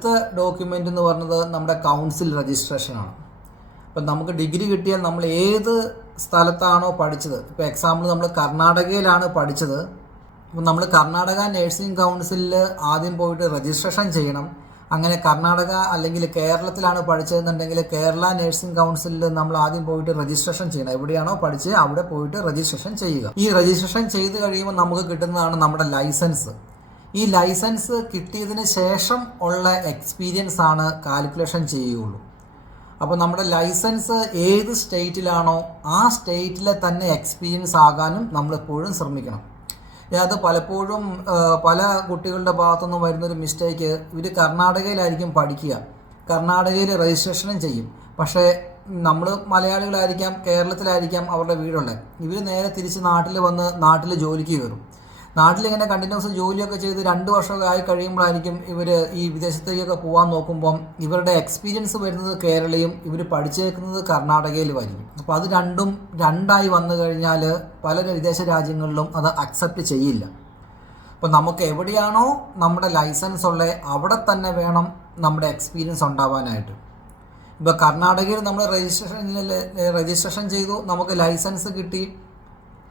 അടുത്ത ഡോക്യുമെൻ്റ് എന്ന് പറയുന്നത് നമ്മുടെ കൗൺസിൽ രജിസ്ട്രേഷനാണ്. അപ്പം നമുക്ക് ഡിഗ്രി കിട്ടിയാൽ നമ്മൾ ഏത് സ്ഥലത്താണോ പഠിച്ചത്, ഇപ്പോൾ എക്സാമ്പിൾ നമ്മൾ കർണാടകയിലാണ് പഠിച്ചത്, അപ്പം നമ്മൾ കർണാടക നഴ്സിംഗ് കൗൺസിലിൽ ആദ്യം പോയിട്ട് രജിസ്ട്രേഷൻ ചെയ്യണം. അങ്ങനെ കർണാടക അല്ലെങ്കിൽ കേരളത്തിലാണ് പഠിച്ചതെന്നുണ്ടെങ്കിൽ കേരള നഴ്സിംഗ് കൗൺസിലിൽ നമ്മൾ ആദ്യം പോയിട്ട് രജിസ്ട്രേഷൻ ചെയ്യണം. എവിടെയാണോ പഠിച്ചത് അവിടെ പോയിട്ട് രജിസ്ട്രേഷൻ ചെയ്യുക. ഈ രജിസ്ട്രേഷൻ ചെയ്ത് കഴിയുമ്പോൾ നമുക്ക് കിട്ടുന്നതാണ് നമ്മുടെ ലൈസൻസ്. ഈ ലൈസൻസ് കിട്ടിയതിന് ശേഷം ഉള്ള എക്സ്പീരിയൻസ് ആണ് കാൽക്കുലേഷൻ ചെയ്യുകയുള്ളൂ. അപ്പോൾ നമ്മുടെ ലൈസൻസ് ഏത് സ്റ്റേറ്റിലാണോ ആ സ്റ്റേറ്റിലെ തന്നെ എക്സ്പീരിയൻസ് ആകാനും നമ്മളെപ്പോഴും ശ്രമിക്കണം. അത് പലപ്പോഴും പല കുട്ടികളുടെ ഭാഗത്തുനിന്ന് വരുന്നൊരു മിസ്റ്റേക്ക്, ഇവർ കർണാടകയിലായിരിക്കും പഠിക്കുക, കർണാടകയിൽ രജിസ്ട്രേഷനും ചെയ്യും, പക്ഷേ നമ്മൾ മലയാളികളായിരിക്കാം, കേരളത്തിലായിരിക്കാം അവരുടെ വീടുള്ളത്, ഇവർ നേരെ തിരിച്ച് നാട്ടിൽ വന്ന് നാട്ടിൽ ജോലിക്ക് കയറും. നാട്ടിലിങ്ങനെ കണ്ടിന്യൂസ് ജോലിയൊക്കെ ചെയ്ത് 2 വർഷമൊക്കെ ആയി കഴിയുമ്പോഴായിരിക്കും ഇവർ ഈ വിദേശത്തേക്കൊക്കെ പോകാൻ നോക്കുമ്പം ഇവരുടെ എക്സ്പീരിയൻസ് വരുന്നത് കേരളയും ഇവർ പഠിച്ചേക്കുന്നത് കർണാടകയിലുമായിരിക്കും. അപ്പോൾ അത് രണ്ടായി വന്നു കഴിഞ്ഞാൽ പല വിദേശ രാജ്യങ്ങളിലും അത് അക്സെപ്റ്റ് ചെയ്യില്ല. അപ്പോൾ നമുക്ക് എവിടെയാണോ നമ്മുടെ ലൈസൻസ് ഉള്ളത് അവിടെ തന്നെ വേണം നമ്മുടെ എക്സ്പീരിയൻസ് ഉണ്ടാവാനായിട്ട്. ഇപ്പോൾ കർണാടകയിൽ നമ്മൾ രജിസ്ട്രേഷൻ ചെയ്തു, നമുക്ക് ലൈസൻസ് കിട്ടി,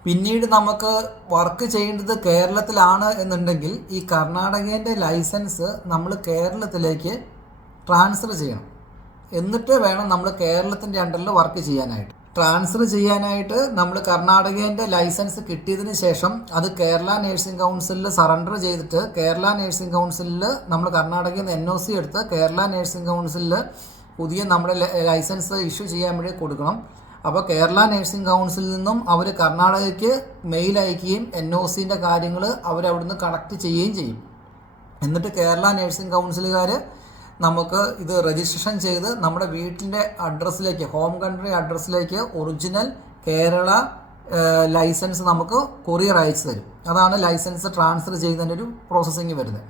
പിന്നീട് നമുക്ക് വർക്ക് ചെയ്യേണ്ടത് കേരളത്തിലാണ് എന്നുണ്ടെങ്കിൽ ഈ കർണാടകേൻ്റെ ലൈസൻസ് നമ്മൾ കേരളത്തിലേക്ക് ട്രാൻസ്ഫർ ചെയ്യണം. എന്നിട്ട് വേണം നമ്മൾ കേരളത്തിൻ്റെ അണ്ടറിൽ വർക്ക് ചെയ്യാനായിട്ട്. ട്രാൻസ്ഫർ ചെയ്യാനായിട്ട് നമ്മൾ കർണാടകേൻ്റെ ലൈസൻസ് കിട്ടിയതിന് ശേഷം അത് കേരള നഴ്സിംഗ് കൗൺസിലിൽ സറണ്ടർ ചെയ്തിട്ട് കേരള നഴ്സിംഗ് കൗൺസിലിൽ നമ്മൾ കർണാടകയിൽ നിന്ന് NOC എടുത്ത് കേരള നഴ്സിംഗ് കൗൺസിലിൽ പുതിയ നമ്മുടെ ലൈസൻസ് ഇഷ്യൂ ചെയ്യാൻ വേണ്ടി കൊടുക്കണം. അപ്പോൾ കേരള നഴ്സിംഗ് കൗൺസിലിൽ നിന്നും അവർ കർണാടകയ്ക്ക് മെയിൽ അയക്കുകയും NOCൻ്റെ കാര്യങ്ങൾ അവരവിടുന്ന് കണക്ട് ചെയ്യുകയും ചെയ്യും. എന്നിട്ട് കേരള നഴ്സിംഗ് കൗൺസിലുകാർ നമുക്ക് ഇത് രജിസ്ട്രേഷൻ ചെയ്ത് നമ്മുടെ വീട്ടിൻ്റെ അഡ്രസ്സിലേക്ക്, ഹോം കൺട്രി അഡ്രസ്സിലേക്ക് ഒറിജിനൽ കേരള ലൈസൻസ് നമുക്ക് കൊറിയർ അയച്ചു തരും. അതാണ് ലൈസൻസ് ട്രാൻസ്ഫർ ചെയ്യുന്നതിൻ്റെ ഒരു പ്രോസസ്സിങ് വരുന്നത്.